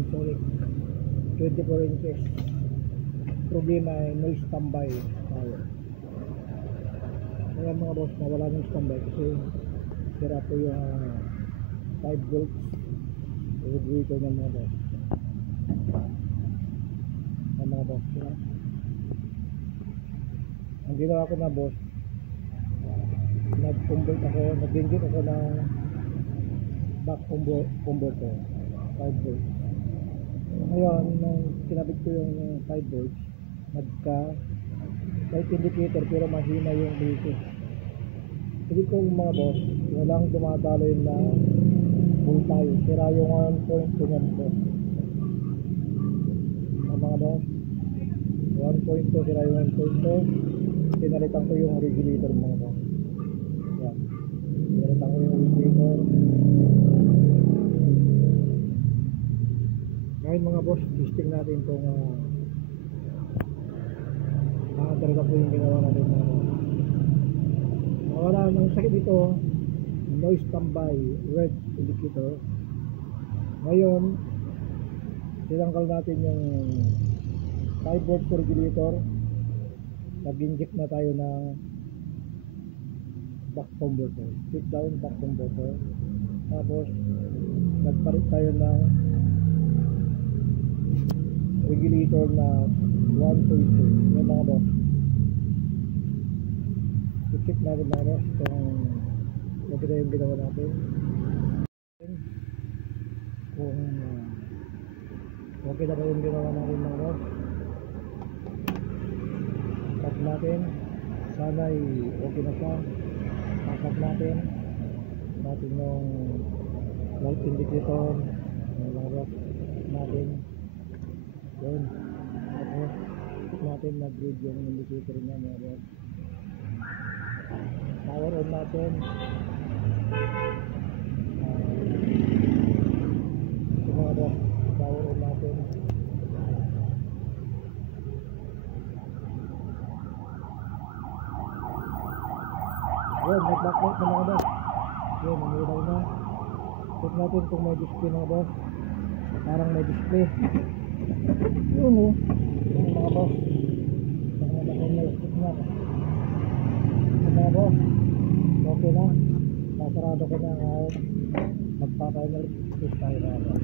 Sensoric 24 inches. Problema ay no standby power. Kaya mga boss, nawala ng standby kasi sira po yung 5 volts regulator ng mga boss. Mga boss, sira. Ang ginawa ko na boss, nag-convert ako, nag-engine ako ng back converter 5 volts. Ngayon, nung kinabit ko yung 5 volts, light indicator pero mahina yung voltage. Hindi ko mga boss, walang dumadaloy na voltage. Sira yung 1.2 yan po. Mga boss, 1.2, sira yung 1.2. Pinalitan ko yung regulator mga boss. Yan. Pinalitan ko yung regulator. Ngayon mga boss, testing natin kung talaga po yung ginawa natin mga boss. Wala nang sakit dito, noise standby, red indicator. Ngayon, tinanggal natin yung 5 volt regulator. Nag-inject na tayo ng back converter, sit down back converter. Tapos nagpalit tayo ng regulator na 1.2. Yan mga boss, i-check natin mga boss kung maganda yung ginawa natin, kung okay na ba yung ginawa natin mga boss. Tap natin, sana'y okay na siya. Tap natin yung light indicator ng mga boss natin. Yun, tapos natin nag-read yung indicator niya mga boss. Power on natin. Ito mga boss, power on natin. Yun, nag-backlight na mga boss. Yun, nangilaw na. Check natin kung may display mga boss. Parang may display. Yun o, yung mga boss. Mga boss, okay na. Sasarado ko na ngayon. Magpapaimal test tayo mga boss.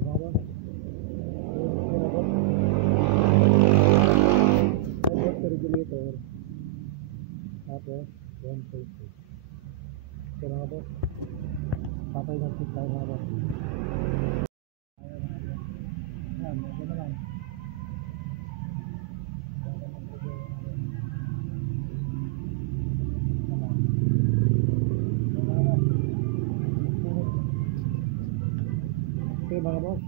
Mga boss, regulator. Tapos 1.2. Okay mga boss, papaimal test tayo mga boss. Ayan, okay na lang. Okay mga boss.